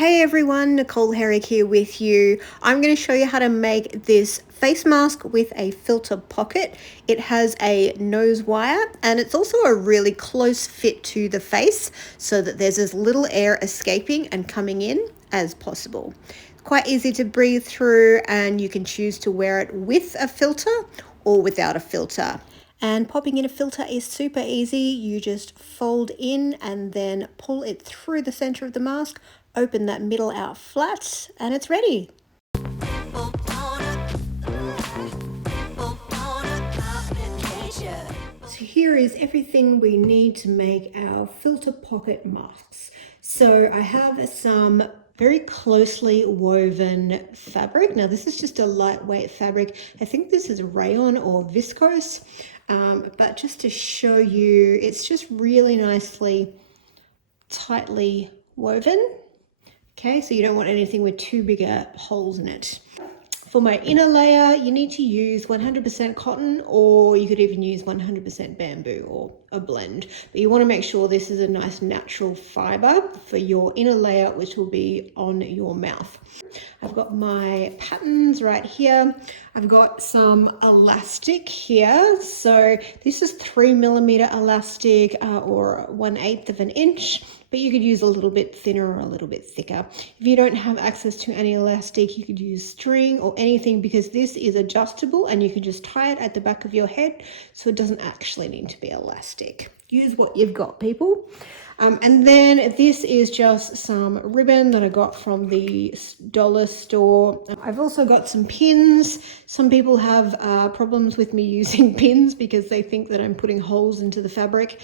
Hey everyone, Nicole Herrick here with you. I'm going to show you how to make this face mask with a filter pocket. It has a nose wire and it's also a really close fit to the face so that there's as little air escaping and coming in as possible. Quite easy to breathe through, and you can choose to wear it with a filter or without a filter. And popping in a filter is super easy. You just fold in and then pull it through the center of the mask, open that middle out flat, and it's ready. So here is everything we need to make our filter pocket masks. So I have some very closely woven fabric. Now this is just a lightweight fabric. I think this is rayon or viscose, but just to show you, it's just really nicely, tightly woven. Okay, so you don't want anything with too big holes in it. For my inner layer, you need to use 100% cotton, or you could even use 100% bamboo or a blend. But you want to make sure this is a nice natural fiber for your inner layer, which will be on your mouth. I've got my patterns right here. I've got some elastic here. So this is 3mm elastic or 1/8 of an inch. But you could use a little bit thinner or a little bit thicker. If you don't have access to any elastic, you could use string or anything, because this is adjustable and you can just tie it at the back of your head, so it doesn't actually need to be elastic. Use what you've got, people. And then this is just some ribbon that I got from the dollar store. I've also got some pins. Some people have problems with me using pins because they think that I'm putting holes into the fabric.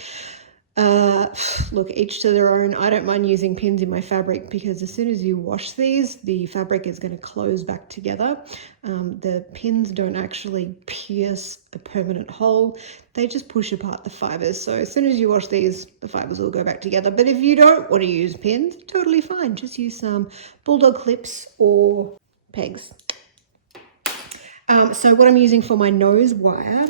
Look, each to their own. I don't mind using pins in my fabric because as soon as you wash these, the fabric is going to close back together. The pins don't actually pierce a permanent hole. They just push apart the fibers. So as soon as you wash these, the fibers will go back together. But if you don't want to use pins, totally fine. Just use some bulldog clips or pegs. So what I'm using for my nose wire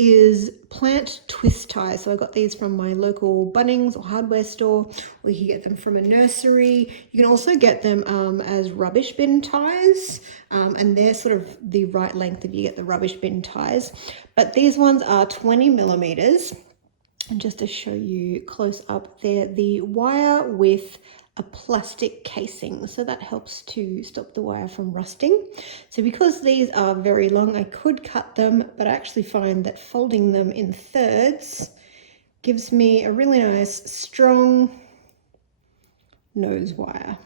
is plant twist ties. So I got these from my local Bunnings or hardware store, or you can get them from a nursery. You can also get them as rubbish bin ties, and they're sort of the right length if you get the rubbish bin ties. But these ones are 20mm. And just to show you close up, they're the wire with a plastic casing, so that helps to stop the wire from rusting. So because these are very long, I could cut them, but I actually find that folding them in thirds gives me a really nice strong nose wire.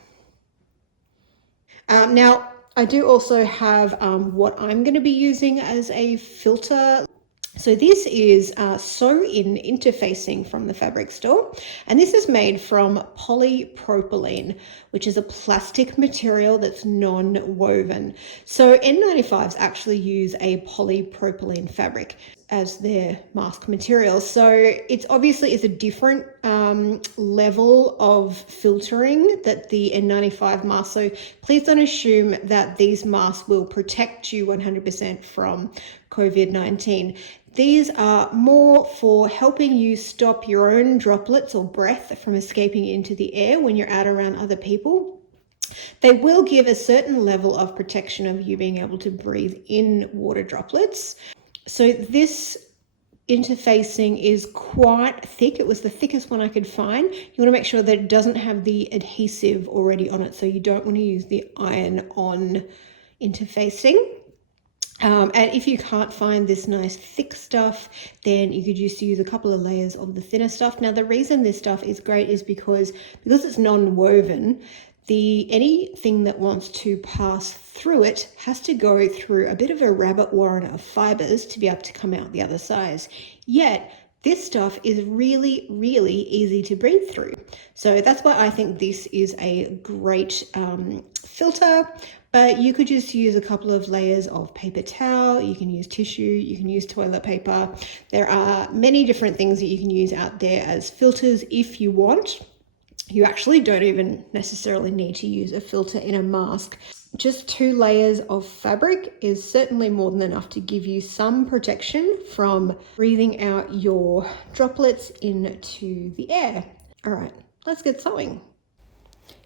Now I do also have what I'm going to be using as a filter. So this is sew-in interfacing from the fabric store, and this is made from polypropylene, which is a plastic material that's non-woven. So N95s actually use a polypropylene fabric as their mask material. So it's obviously is a different level of filtering that the N95 mask. So please don't assume that these masks will protect you 100% from COVID-19. These are more for helping you stop your own droplets or breath from escaping into the air when you're out around other people. They will give a certain level of protection of you being able to breathe in water droplets. So this interfacing is quite thick. It was the thickest one I could find. You want to make sure that it doesn't have the adhesive already on it, so you don't want to use the iron-on interfacing. And if you can't find this nice thick stuff, then you could just use a couple of layers of the thinner stuff. Now, the reason this stuff is great is because it's non-woven, anything that wants to pass through it has to go through a bit of a rabbit warren of fibers to be able to come out the other side. Yet this stuff is really, really easy to breathe through. So that's why I think this is a great filter. But you could just use a couple of layers of paper towel, you can use tissue, you can use toilet paper. There are many different things that you can use out there as filters if you want. You actually don't even necessarily need to use a filter in a mask. Just 2 layers of fabric is certainly more than enough to give you some protection from breathing out your droplets into the air. All right, let's get sewing.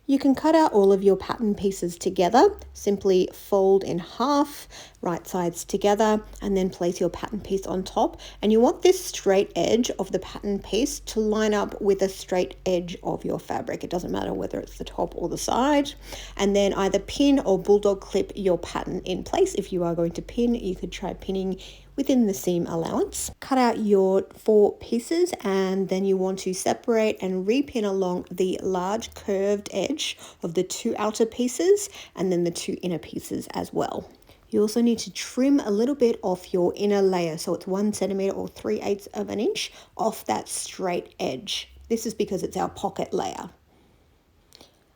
You can cut out all of your pattern pieces together. Simply fold in half, right sides together, and then place your pattern piece on top. And you want this straight edge of the pattern piece to line up with the straight edge of your fabric. It doesn't matter whether it's the top or the side. And then either pin or bulldog clip your pattern in place. If you are going to pin, you could try pinning within the seam allowance. Cut out your 4 pieces, and then you want to separate and repin along the large curved edge of the 2 outer pieces and then the 2 inner pieces as well. You also need to trim a little bit off your inner layer, so it's 1 centimeter or 3/8 of an inch off that straight edge. This is because it's our pocket layer.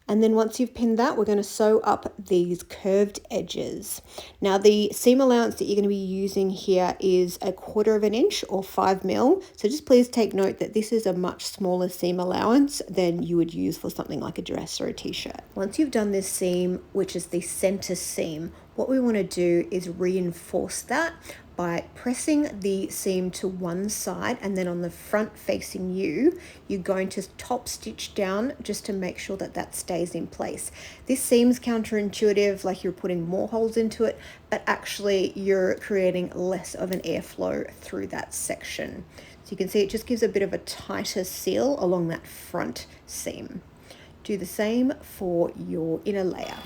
And then once you've pinned that, we're going to sew up these curved edges. Now the seam allowance that you're going to be using here is 1/4 of an inch or 5 mil. So just please take note that this is a much smaller seam allowance than you would use for something like a dress or a t-shirt. Once you've done this seam, which is the center seam, what we want to do is reinforce that by pressing the seam to one side, and then on the front facing you, you're going to top stitch down just to make sure that that stays in place. This seems counterintuitive, like you're putting more holes into it, but actually you're creating less of an airflow through that section. So you can see it just gives a bit of a tighter seal along that front seam. Do the same for your inner layer.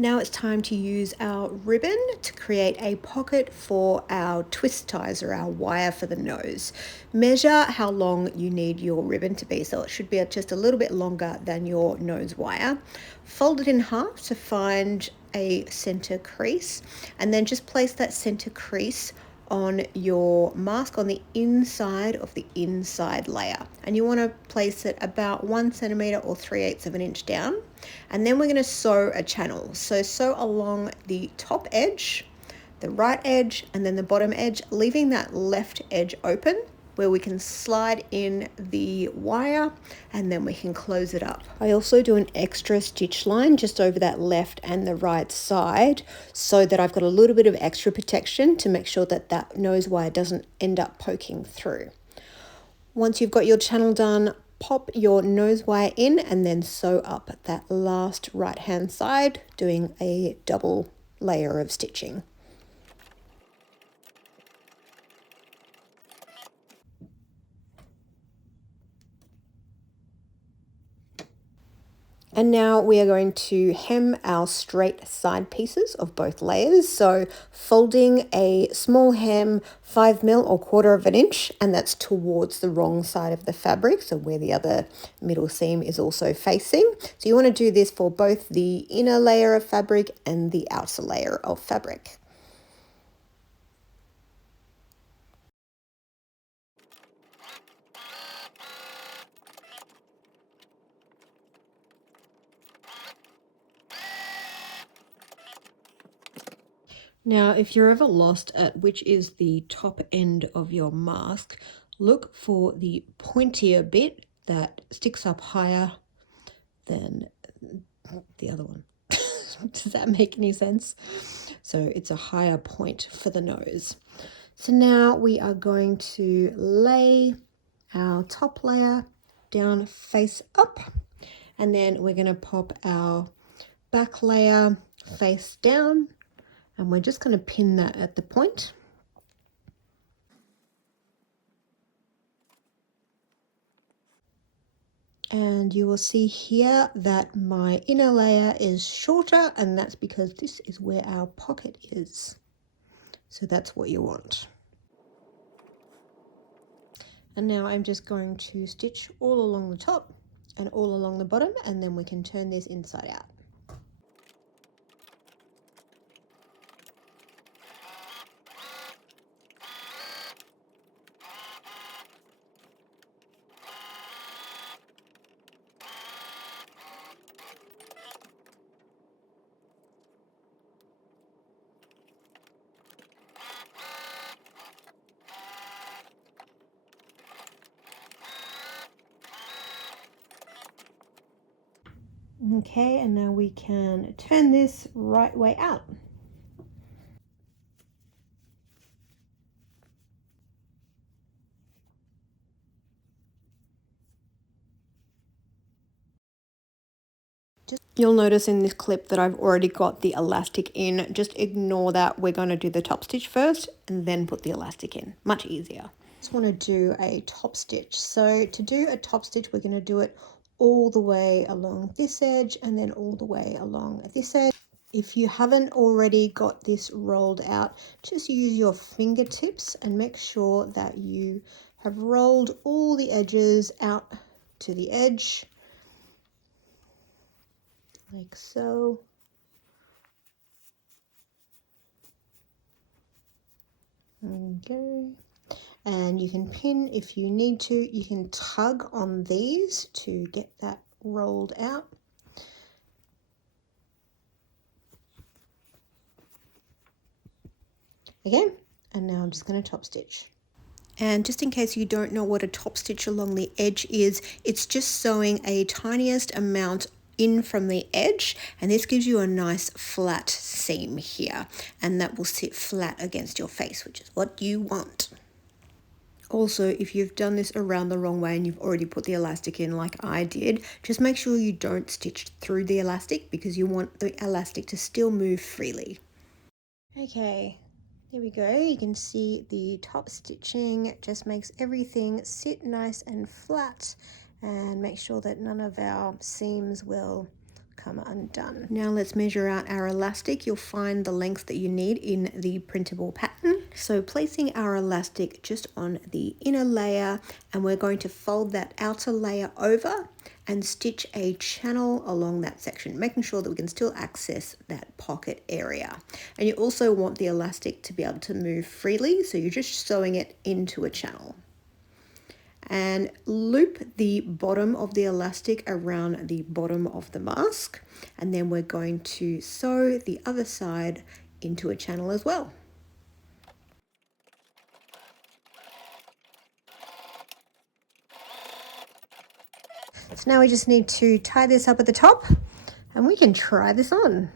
Now it's time to use our ribbon to create a pocket for our twist ties, or our wire for the nose. Measure how long you need your ribbon to be, so it should be just a little bit longer than your nose wire. Fold it in half to find a center crease, and then just place that center crease on your mask on the inside of the inside layer, and you want to place it about 1 centimeter or 3/8 of an inch down. And then we're going to sew a channel. So sew along the top edge, the right edge, and then the bottom edge, leaving that left edge open where we can slide in the wire, and then we can close it up. I also do an extra stitch line just over that left and the right side, so that I've got a little bit of extra protection to make sure that that nose wire doesn't end up poking through. Once you've got your channel done, pop your nose wire in and then sew up that last right hand side, doing a double layer of stitching. And now we are going to hem our straight side pieces of both layers. So folding a small hem, 5 mil or 1/4 of an inch, and that's towards the wrong side of the fabric, so where the other middle seam is also facing. So you want to do this for both the inner layer of fabric and the outer layer of fabric. Now, if you're ever lost at which is the top end of your mask, look for the pointier bit that sticks up higher than the other one. Does that make any sense? So it's a higher point for the nose. So now we are going to lay our top layer down face up, and then we're going to pop our back layer face down, and we're just going to pin that at the point. And you will see here that my inner layer is shorter, and that's because this is where our pocket is. So that's what you want. And now I'm just going to stitch all along the top and all along the bottom, and then we can turn this inside out. Okay, and now we can turn this right way out. You'll notice in this clip that I've already got the elastic in. Just ignore that. We're going to do the top stitch first and then put the elastic in. Much easier. Just want to do a top stitch. So to do a top stitch, we're going to do it all the way along this edge and then all the way along this edge. If you haven't already got this rolled out, just use your fingertips and make sure that you have rolled all the edges out to the edge, like so. Okay. And you can pin if you need to. You can tug on these to get that rolled out. Okay, and now I'm just going to top stitch. And just in case you don't know what a top stitch along the edge is, it's just sewing a tiniest amount in from the edge, and this gives you a nice flat seam here, and that will sit flat against your face, which is what you want. Also, if you've done this around the wrong way and you've already put the elastic in like I did, just make sure you don't stitch through the elastic because you want the elastic to still move freely. Okay, here we go. You can see the top stitching. It just makes everything sit nice and flat, and make sure that none of our seams will come undone. Now let's measure out our elastic. You'll find the length that you need in the printable pattern. So placing our elastic just on the inner layer, and we're going to fold that outer layer over and stitch a channel along that section, making sure that we can still access that pocket area. And you also want the elastic to be able to move freely, so you're just sewing it into a channel. And loop the bottom of the elastic around the bottom of the mask, and then we're going to sew the other side into a channel as well. So now we just need to tie this up at the top, and we can try this on.